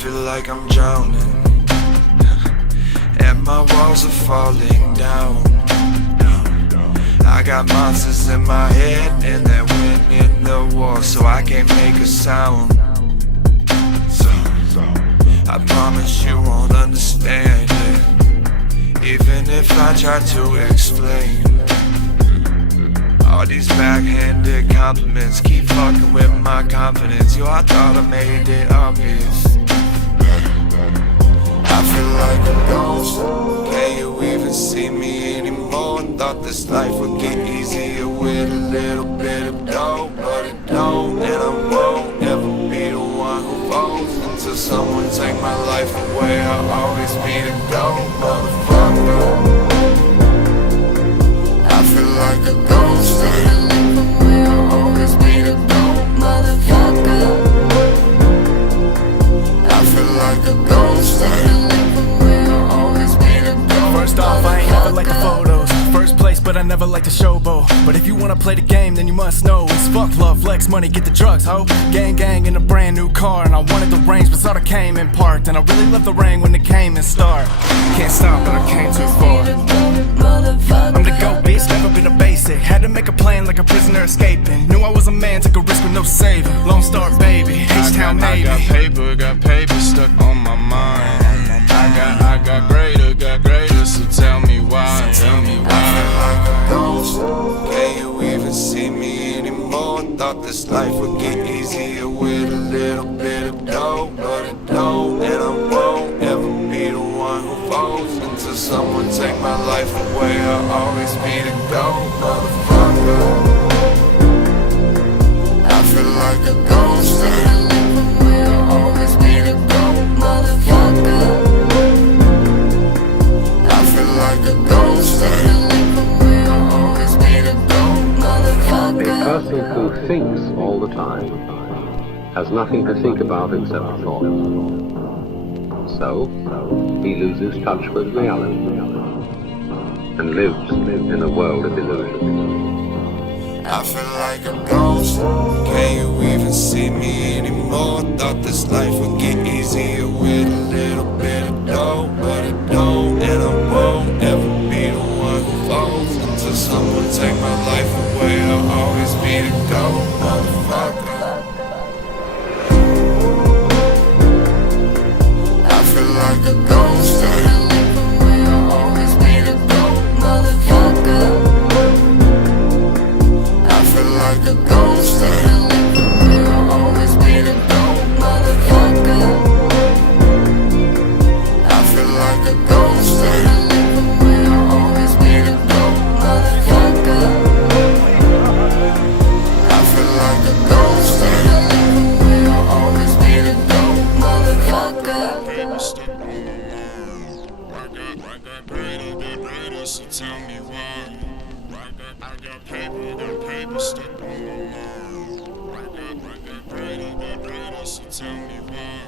feel like I'm drowning, and my walls are falling down. I got monsters in my head, and they're winning the war, so I can't make a sound. I promise you won't understand it, even if I try to explain. All these backhanded compliments keep fucking with my confidence. Yo, I thought I made it obvious. I feel like a ghost. Can you even see me anymore? And thought this life would get easier with a little bit of dough, but it don't, and I won't ever be the one who falls until someone take my life away. I'll always be the goat, motherfucker. I feel like a ghost. I'll always be the goat, motherfucker. I feel like a ghost. I'll always be the goat. First off, I ain't never like the photos. First place, but I never like the showboat. But if you wanna play the game, then you must know it's fuck, love, flex, money, get the drugs, ho. Gang, gang in a brand new car, and I wanted the range, but sort of came in parked. And I really loved the rain when it came and start. Can't stop, but I came too far. I'm the GOAT, bitch, never been a basic. Had to make a plan like a prisoner escaping. Knew I was a man, took a risk with no saving. Lone Star, baby, H-Town, maybe. Got paper stuck on my mind. I got greater, so tell me why, tell me why. I feel like a ghost. Can you even see me anymore? Thought this life would get easier with a little bit of dough, but it don't, and I won't ever be the one who falls until someone take my life away. I'll always be the goat, motherfucker. I feel like a ghost. I'll always be the goat, motherfucker. I feel like a ghost. I'll always be the goat, motherfucker. A person who thinks all the time has nothing to think about except thought. So, he loses touch with reality and lives in a world of illusion. I feel like a ghost. Can you even see me anymore? Thought this life would get easier with a little bit of dough, but it don't, and I won't ever be the one who falls until someone take my life away. I'll always be the goat, motherfucker. I feel like a ghost. I'll always be the goat, motherfucker. I feel like a ghost. I'll always be the goat, motherfucker. I feel like a ghost. I'll always be the goat, motherfucker. I feel like a ghost. I'll always be the goat, motherfucker. I got greater, so tell me why. I got paper stuck on my mind. I got greater, so tell me why.